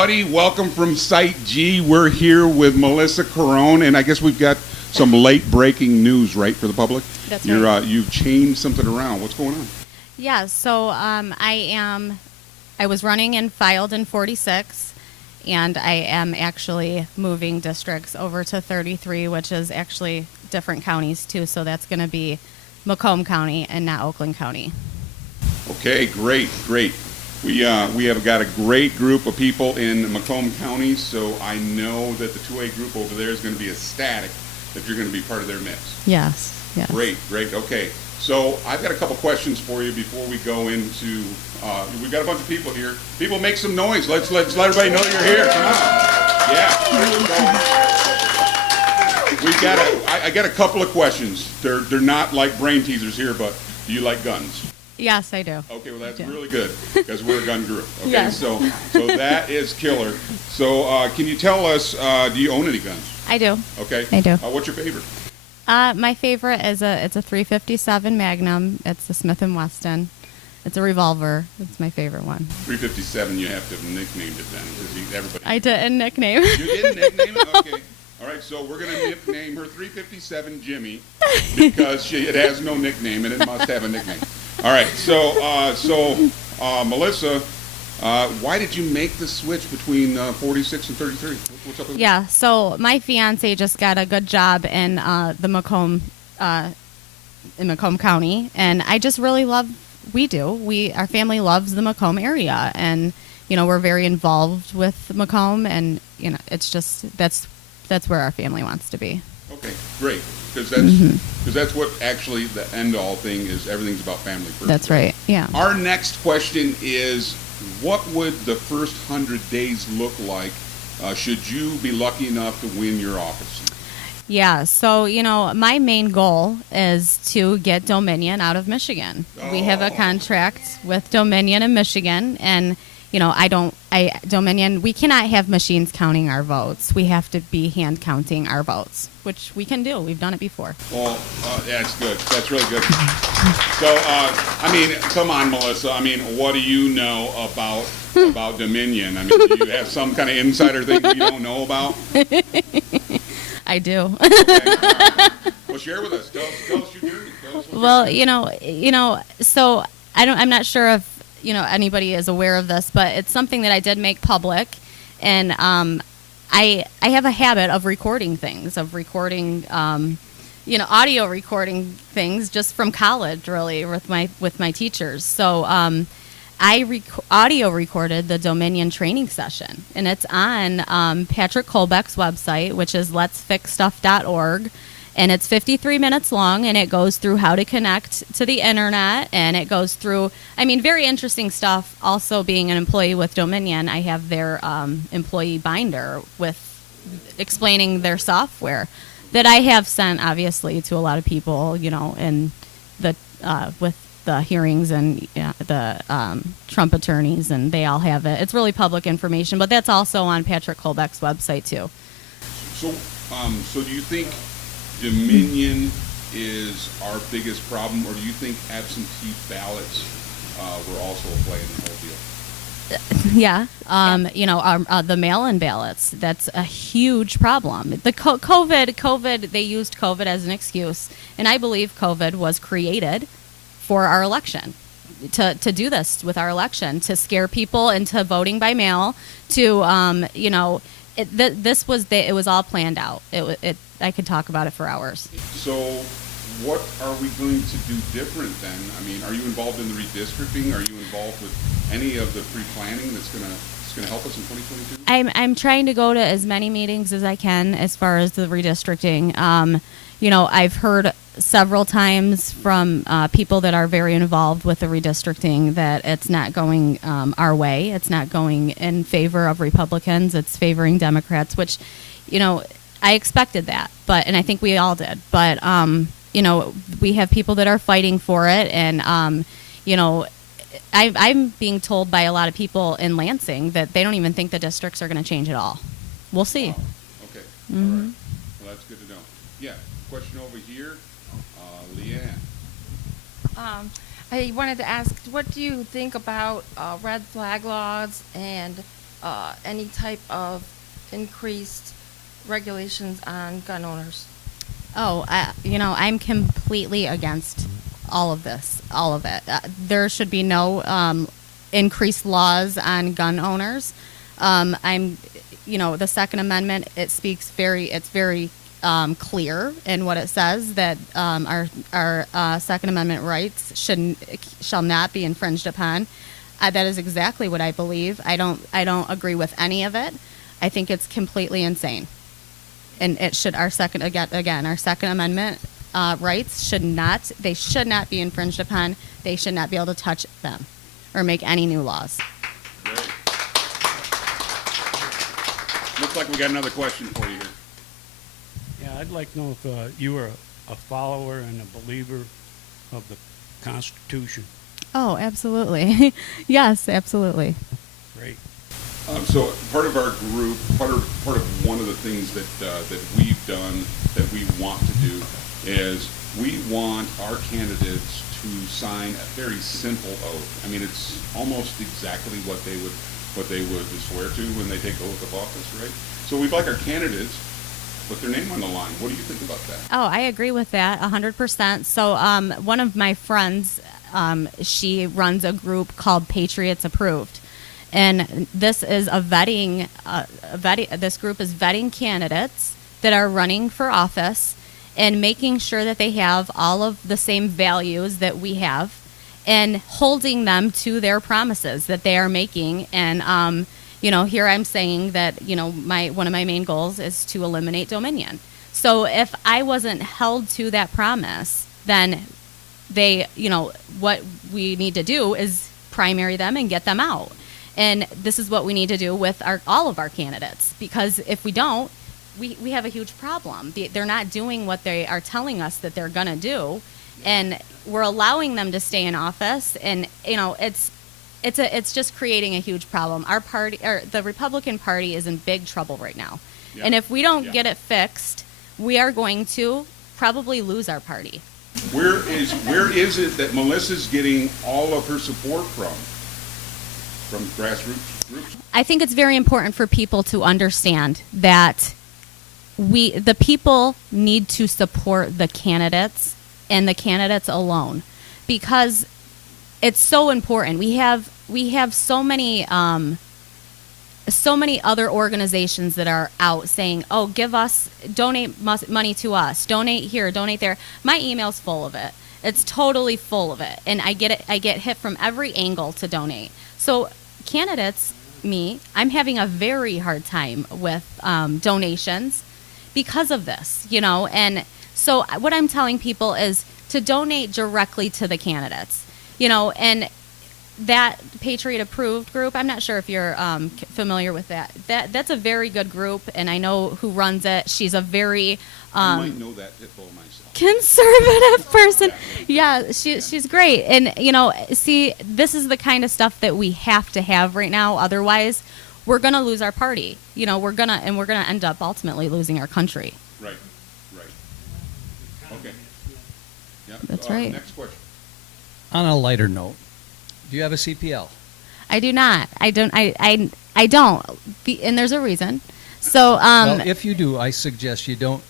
everybody. Welcome from Site G. We're here with Mellissa Carone, and I guess we've got some late breaking news, right, for the public? That's right. You've changed something around. What's going on? Yeah, so I was running and filed in 46, and I am actually moving districts over to 33, which is actually different counties too, so that's going to be Macomb County and not Oakland County. Okay, great. We have got a great group of people in Macomb County, so I know that the 2A group over there is going to be ecstatic that you're going to be part of their mix. Yes. Great. Okay, so I've got a couple questions for you before we go into. We've got a bunch of people here. People, make some noise. Let's let everybody know you're here. Come on. Yeah. I got a couple of questions. They're not like brain teasers here, but do you like guns? Yes, I do. Okay, well, that's really good, because we're a gun group. Okay, Yes. so that is killer. So can you tell us, do you own any guns? I do. Okay. I do. What's your favorite? My favorite is it's a 357 Magnum. It's a Smith & Wesson. It's a revolver. It's my favorite one. 357, you have to have nicknamed it then, because everybody... I didn't nickname. You didn't nickname it? Okay. All right, so we're going to nickname her 357 Jimmy, because it has no nickname, and it must have a nickname. All right, so Mellissa, why did you make the switch between 46 and 33? What's up with that? Yeah, so my fiance just got a good job in the Macomb County, and I just really love. Our family loves the Macomb area, and we're very involved with Macomb, and it's just that's where our family wants to be. Okay, great, because that's what actually the end-all thing is. Everything's about family first. That's right. Yeah. Our next question is, what would the first 100 days look like should you be lucky enough to win your office? Yeah, so, my main goal is to get Dominion out of Michigan. We have a contract with Dominion in Michigan, and, Dominion, we cannot have machines counting our votes. We have to be hand counting our votes, which we can do. We've done it before. Well, that's good. That's really good. So, come on, Mellissa. What do you know about Dominion? Do you have some kind of insider thing that you don't know about? I do. Okay. Well, share with us. Tell us your journey. Well, so I'm not sure if anybody is aware of this, but it's something that I did make public, and I have a habit of recording things, audio recording things just from college, really, with my teachers. So I audio recorded the Dominion training session, and it's on Patrick Colbeck's website, which is letsfixstuff.org. And it's 53 minutes long, and it goes through how to connect to the internet, and it goes through, very interesting stuff. Also, being an employee with Dominion, I have their employee binder with explaining their software that I have sent, obviously, to a lot of people, in the with the hearings and the Trump attorneys, and they all have it. It's really public information, but that's also on Patrick Colbeck's website, too. So do you think Dominion is our biggest problem, or do you think absentee ballots were also a play in the whole deal? Yeah, the mail-in ballots, that's a huge problem. The COVID, they used COVID as an excuse, and I believe COVID was created for our election, to do this with our election, to scare people into voting by mail, to, it was all planned out. I could talk about it for hours. So what are we going to do different then? Are you involved in the redistricting? Are you involved with any of the pre-planning that's going to help us in 2022? I'm trying to go to as many meetings as I can as far as the redistricting. I've heard several times from people that are very involved with the redistricting that it's not going our way. It's not going in favor of Republicans. It's favoring Democrats, which, I expected that, and I think we all did. But, we have people that are fighting for it, and, I'm being told by a lot of people in Lansing that they don't even think the districts are going to change at all. We'll see. Wow. Okay. Mm-hmm. All right. Well, that's good to know. Yeah. Question over here, Leanne. I wanted to ask, what do you think about red flag laws and any type of increased regulations on gun owners? Oh, I'm completely against all of this, all of it. There should be no increased laws on gun owners. The Second Amendment, it's very clear in what it says that our Second Amendment rights shall not be infringed upon. That is exactly what I believe. I don't agree with any of it. I think it's completely insane. And it should our Second Amendment rights should not be infringed upon. They should not be able to touch them or make any new laws. Great. Looks like we got another question for you here. Yeah, I'd like to know if you were a follower and a believer of the Constitution. Oh, absolutely. Yes, absolutely. Great. So part of our group, part of one of the things that we've done that we want to do is we want our candidates to sign a very simple oath. I mean, it's almost exactly what they would swear to when they take the oath of office, right? So we'd like our candidates put their name on the line. What do you think about that? Oh, I agree with that 100%. So one of my friends, she runs a group called Patriot Approved. And this is this group is vetting candidates that are running for office and making sure that they have all of the same values that we have and holding them to their promises that they are making. And, here I'm saying that, one of my main goals is to eliminate Dominion. So if I wasn't held to that promise, then what we need to do is primary them and get them out. And this is what we need to do with all of our candidates, because if we don't, we have a huge problem. They're not doing what they are telling us that they're going to do, and we're allowing them to stay in office. And it's just creating a huge problem. Our party, or the Republican Party, is in big trouble right now, and if we don't get it fixed, we are going to probably lose our party. Where is it that Melissa's getting all of her support from? From grassroots groups? I think it's very important for people to understand that the people need to support the candidates and the candidates alone, because it's so important. We have so many other organizations that are out saying, "Oh, donate money to us, donate here, donate there." My email's full of it. It's totally full of it, and I get hit from every angle to donate. So candidates, I'm having a very hard time with donations because of this, and so what I'm telling people is to donate directly to the candidates, and that Patriot Approved group, I'm not sure if you're familiar with that. That's a very good group, and I know who runs it. She's a very I might know that pitfall myself. Conservative person. Yeah, she's great. And, see, this is the kind of stuff that we have to have right now. Otherwise, we're going to lose our party. We're going to end up ultimately losing our country. Right. Okay. Yeah. That's right. Next question. On a lighter note, do you have a CPL? I do not. I don't. I don't. And there's a reason. So, Well, if you do, I suggest you don't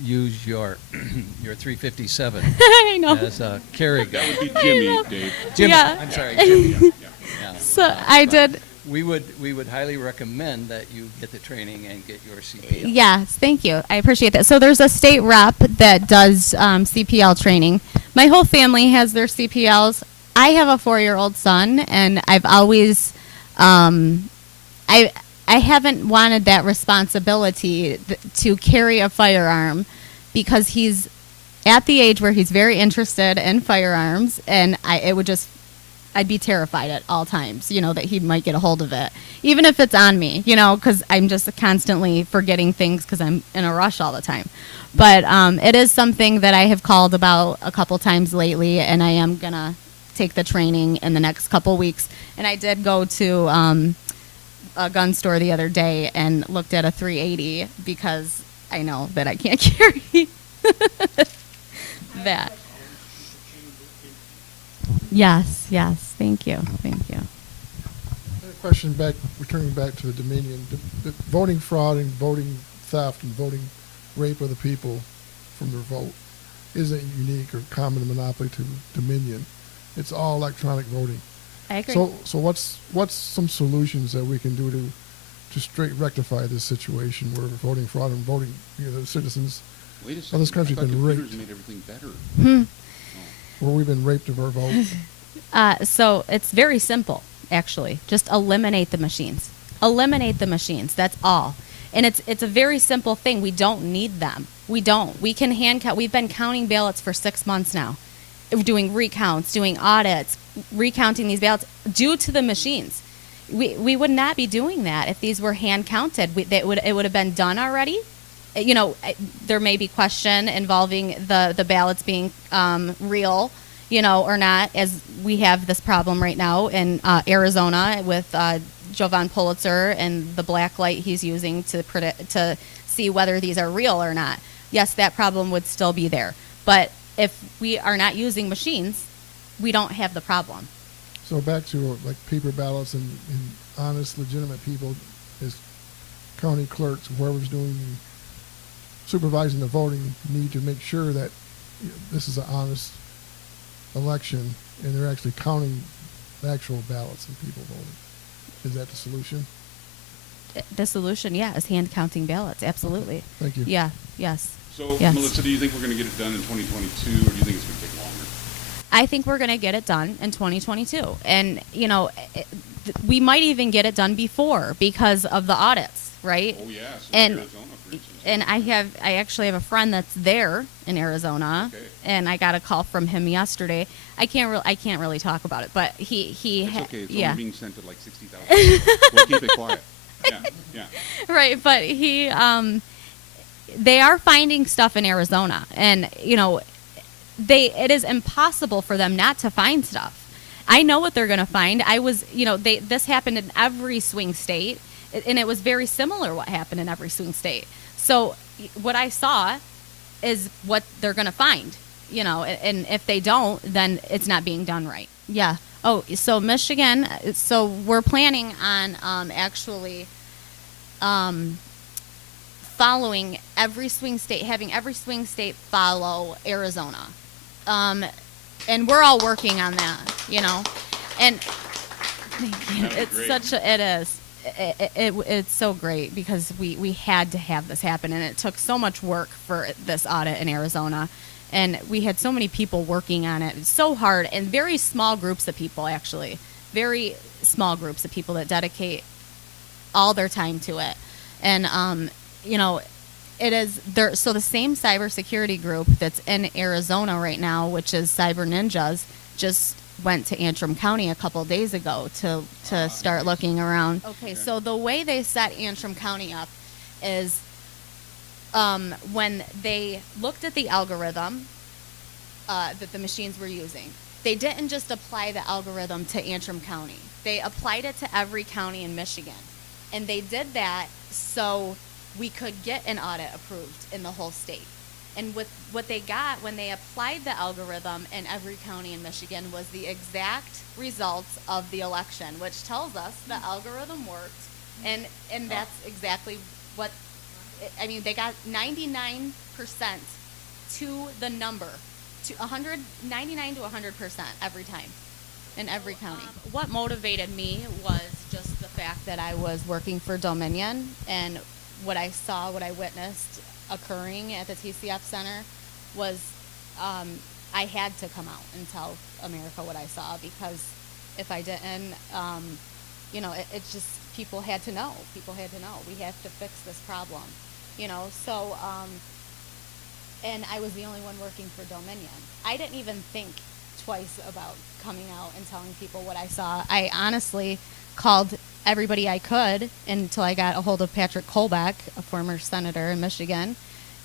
use your 357 I know. as a carry gun. That would be Jimmy, Dave. Jimmy, Yeah. I'm sorry, Jimmy. Yeah. So I did. We would highly recommend that you get the training and get your CPL. Yes, thank you. I appreciate that. So there's a state rep that does CPL training. My whole family has their CPLs. I have a 4-year-old son, and I've always, I haven't wanted that responsibility to carry a firearm, because he's at the age where he's very interested in firearms, and I'd be terrified at all times, that he might get a hold of it, even if it's on me, because I'm just constantly forgetting things because I'm in a rush all the time. But it is something that I have called about a couple times lately, and I am going to take the training in the next couple weeks. And I did go to a gun store the other day and looked at a 380 because I know that I can't carry that. Yes, thank you. question back, returning back to the Dominion, the voting fraud and voting theft and voting rape of the people from their vote isn't unique or common monopoly to Dominion. It's all electronic voting. I agree. So what's some solutions that we can do to straight rectify this situation where voting fraud and voting, the citizens, Wait a well, second. this country's I thought been computers raped. made everything better. where we've been raped of our vote? So it's very simple, actually. Just eliminate the machines. Eliminate the machines. That's all. And it's a very simple thing. We don't need them. We don't. We can hand count. We've been counting ballots for 6 months now, doing recounts, doing audits, recounting these ballots due to the machines. We would not be doing that if these were hand counted. It would have been done already. There may be question involving the ballots being real, or not, as we have this problem right now in Arizona with Jovan Pulitzer and the black light he's using to see whether these are real or not. Yes, that problem would still be there. But if we are not using machines, we don't have the problem. So back to like paper ballots and honest, legitimate people as county clerks, whoever's doing supervising the voting, need to make sure that this is an honest election and they're actually counting the actual ballots and people voting. Is that the solution? The solution, yeah, is hand counting ballots. Absolutely. Thank you. Yeah. Yes. So, Yes. Mellissa, do you think we're going to get it done in 2022, or do you think it's going to take longer? I think we're going to get it done in 2022. And, we might even get it done before because of the audits, right? Oh, yeah. So And- Arizona, for instance. And I actually have a friend that's there in Arizona, Okay. and I got a call from him yesterday. I can't really talk about it, but he It's okay. It's yeah. only being sent to like 60,000. We'll keep it quiet. Yeah. Right, but they are finding stuff in Arizona, and it is impossible for them not to find stuff. I know what they're going to find. This happened in every swing state, and it was very similar what happened in every swing state. So what I saw is what they're going to find, and if they don't, then it's not being done right. Yeah. Oh, so Michigan, so we're planning on actually following every swing state, having every swing state follow Arizona. And we're all working on that, and it is. It's so great because we had to have this happen, and it took so much work for this audit in Arizona, and we had so many people working on it. It's so hard, and very small groups of people, actually, very small groups of people that dedicate all their time to it. And it is there. So the same cybersecurity group that's in Arizona right now, which is Cyber Ninjas, just went to Antrim County a couple days ago to start looking around. Okay, so the way they set Antrim County up is when they looked at the algorithm that the machines were using, they didn't just apply the algorithm to Antrim County. They applied it to every county in Michigan. And they did that so we could get an audit approved in the whole state. And what they got when they applied the algorithm in every county in Michigan was the exact results of the election, which tells us the algorithm worked, and that's exactly what, they got 99% to the number, to 99 to 100% every time in every county. What motivated me was just the fact that I was working for Dominion, and what I saw, what I witnessed occurring at the TCF Center was I had to come out and tell America what I saw, because if I didn't, it's just people had to know. People had to know. We have to fix this problem, So, and I was the only one working for Dominion. I didn't even think twice about coming out and telling people what I saw. I honestly called everybody I could until I got a hold of Patrick Colbeck, a former senator in Michigan,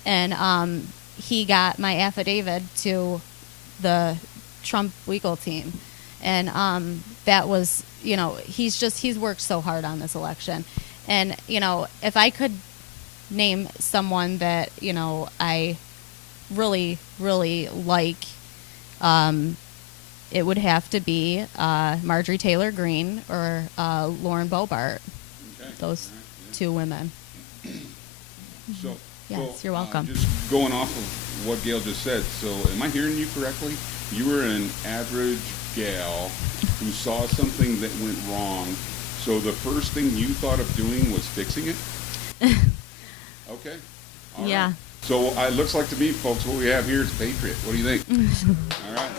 and he got my affidavit to the Trump legal team. And that was, he's worked so hard on this election. And, if I could name someone that, I really, really like, it would have to be Marjorie Taylor Greene or Lauren Boebert, Okay. those All right, yeah. two women. So, Yes, so, you're welcome. Just going off of what Gail just said, so am I hearing you correctly? You were an average gal who saw something that went wrong, so the first thing you thought of doing was fixing it? Okay. All Yeah. right. So it looks like to me, folks, what we have here is Patriot. What do you think? All right.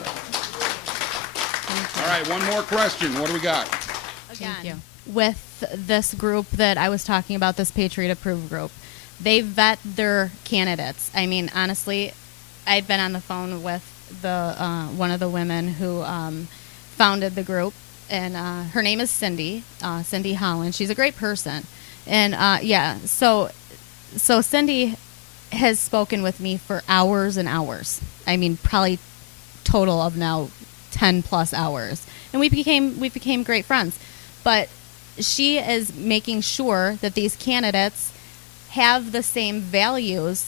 All right, one more question. What do we got? Again, with this group that I was talking about, this Patriot Approved group, they vet their candidates. I mean, honestly, I've been on the phone with the one of the women who founded the group, and her name is Cindy Holland. She's a great person, and so Cindy has spoken with me for hours and hours. I mean, probably total of now 10 plus hours, and we became great friends. But she is making sure that these candidates have the same values,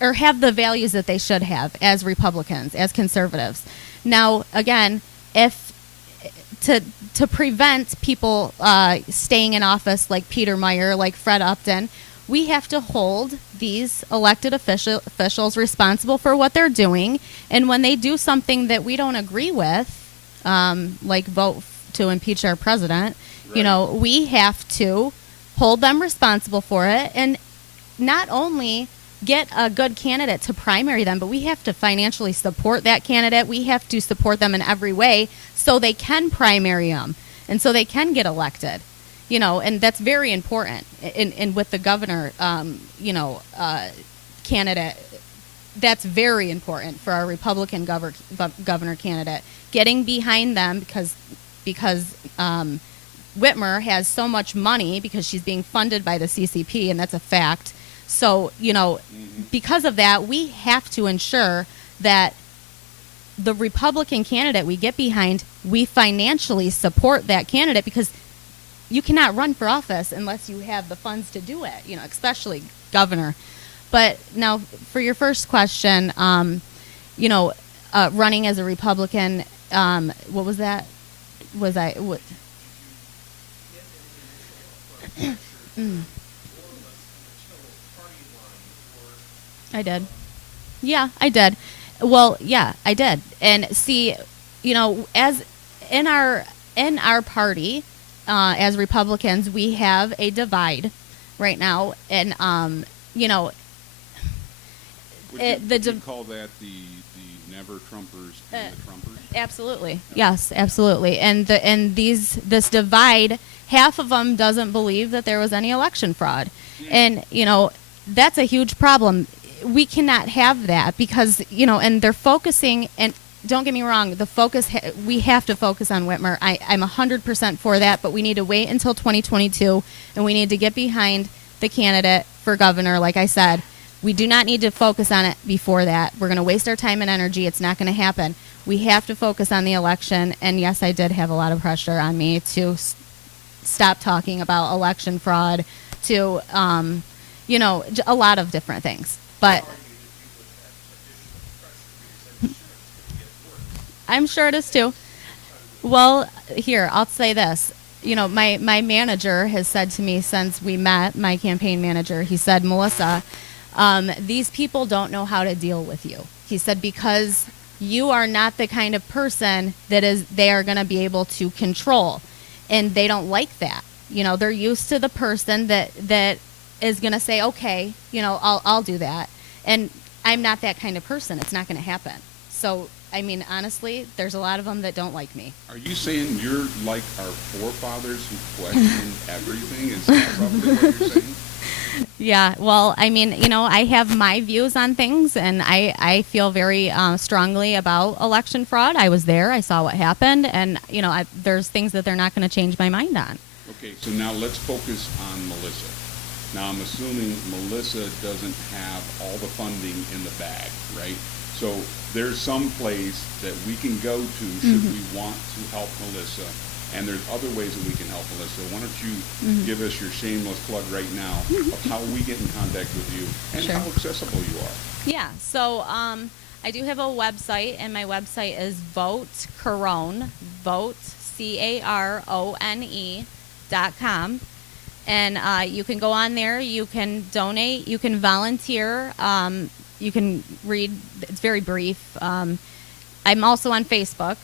or have the values that they should have as Republicans, as conservatives. Now, again, if to prevent people staying in office like Peter Meyer, like Fred Upton, we have to hold these elected officials responsible for what they're doing. And when they do something that we don't agree with, like vote to impeach our president, you know, we have to hold them responsible for it, and not only get a good candidate to primary them, but we have to financially support that candidate. We have to support them in every way so they can primary them and so they can get elected. You know, and that's very important. And with the governor, candidate, that's very important for our Republican governor candidate. Getting behind them because Whitmer has so much money because she's being funded by the CCP, and that's a fact. So, you know, because of that, we have to ensure that the Republican candidate we get behind, we financially support that candidate, because you cannot run for office unless you have the funds to do it, you know, especially governor. But now for your first question, running as a Republican, what was that? Was I... What? I did. Yeah, I did. Well, yeah, I did. And see, you know, as in our party, as Republicans, we have a divide right now, and Would you call that the never Trumpers and the Trumpers? Absolutely. Yes, absolutely. And this divide, half of them doesn't believe that there was any election fraud. And, you know, that's a huge problem. We cannot have that because, you know, and they're focusing, and don't get me wrong, we have to focus on Whitmer. I'm 100% for that, but we need to wait until 2022, and we need to get behind the candidate for governor. Like I said, we do not need to focus on it before that. We're going to waste our time and energy. It's not going to happen. We have to focus on the election. And yes, I did have a lot of pressure on me to stop talking about election fraud, to, a lot of different things. But I'm sure it is too. Well, here, I'll say this. You know, my manager has said to me since we met, my campaign manager, he said, Mellissa, these people don't know how to deal with you. He said, because you are not the kind of person they are going to be able to control. And they don't like that. You know, they're used to the person that is going to say, okay, you know, I'll do that. And I'm not that kind of person. It's not going to happen. So, I mean, honestly, there's a lot of them that don't like me. Are you saying you're like our forefathers who questioned everything? Is that probably what you're saying? Yeah, well, I mean, you know, I have my views on things, and I feel very strongly about election fraud. I was there. I saw what happened, and, you know, there's things that they're not going to change my mind on. Okay, so now let's focus on Mellissa. Now, I'm assuming Mellissa doesn't have all the funding in the bag, right? So there's some place that we can go to should we want to help Mellissa, and there's other ways that we can help Mellissa. Why don't you give us your shameless plug right now of how we get in contact with you and Sure. how accessible you are. Yeah, so I do have a website, and my website is Vote Carone, Vote CARONE.com. And you can go on there, you can donate, you can volunteer, you can read, it's very brief. I'm also on Facebook.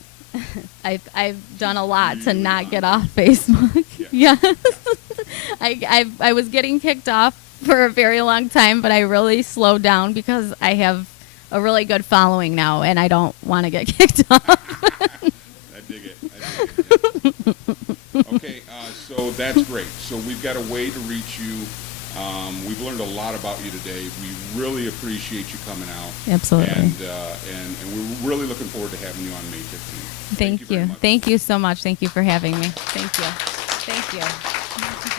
I've done a lot to not get off Facebook. Yeah. Yes. I was getting kicked off for a very long time, but I really slowed down because I have a really good following now, and I don't want to get kicked off. I dig it. Okay, so that's great. So we've got a way to reach you. We've learned a lot about you today. We really appreciate you coming out. Absolutely. And we're really looking forward to having you on May 15th. Thank very you. much. Thank you so much. Thank you for having me. Thank you. Thank you.